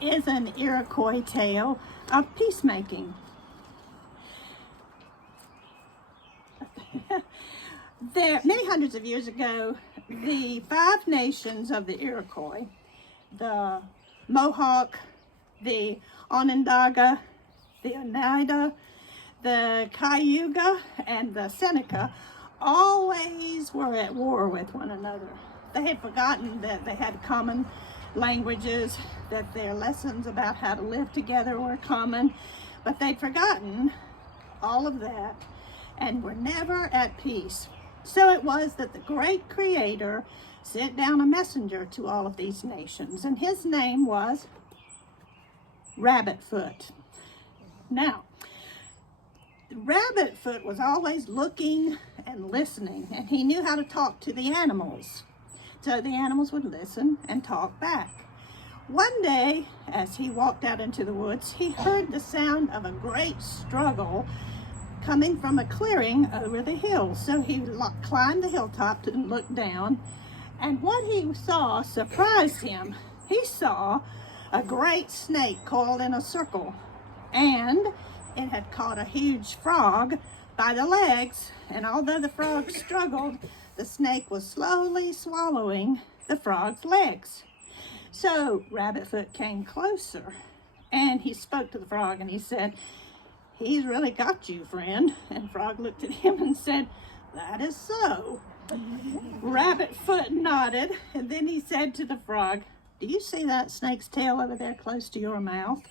is an Iroquois tale of peacemaking. There, many hundreds of years ago, the 5 nations of the Iroquois, the Mohawk, the Onondaga, the Oneida, the Cayuga, and the Seneca, always were at war with one another. They had forgotten that they had common languages, that their lessons about how to live together were common, but they'd forgotten all of that and were never at peace. So it was that the great Creator sent down a messenger to all of these nations, and his name was Rabbitfoot. Now, Rabbitfoot was always looking and listening, and he knew how to talk to the animals. So the animals would listen and talk back. One day, as he walked out into the woods, he heard the sound of a great struggle coming from a clearing over the hill. So he climbed the hilltop to look down, and what he saw surprised him. He saw a great snake coiled in a circle, and it had caught a huge frog by the legs, and although the frog struggled, the snake was slowly swallowing the frog's legs. So Rabbitfoot came closer, and he spoke to the frog, and he said, "He's really got you, friend." And Frog looked at him and said, "That is so." Rabbitfoot nodded, and then he said to the frog, "Do you see that snake's tail over there close to your mouth?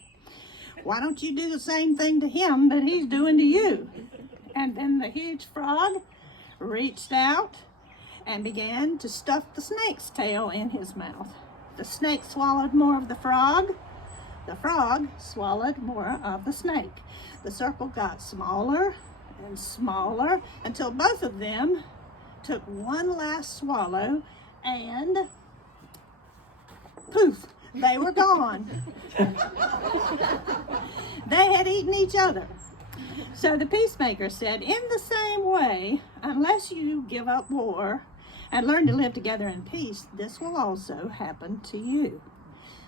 Why don't you do the same thing to him that he's doing to you?" And then the huge frog reached out and began to stuff the snake's tail in his mouth. The snake swallowed more of the frog. The frog swallowed more of the snake. The circle got smaller and smaller until both of them took one last swallow, and poof, they were gone. They had eaten each other. So the peacemaker said, "In the same way, unless you give up war and learn to live together in peace, this will also happen to you."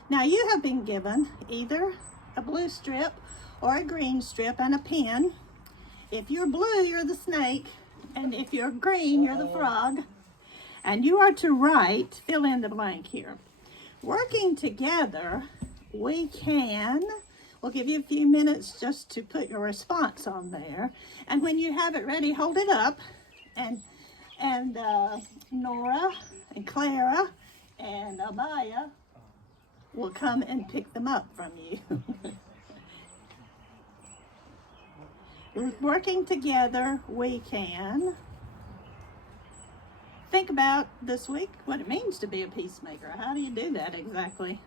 Now you have been given either a blue strip or a green strip and a pen. If you're blue, you're the snake, and if you're green, you're the frog. And you are to write, fill in the blank here. Working together, we can, we'll give you a few minutes just to put your response on there. And when you have it ready, hold it up, and Nora and Clara and Abaya will come and pick them up from you. Working together, we can. Think about this week what it means to be a peacemaker. How do you do that exactly?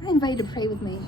I invite you to pray with me.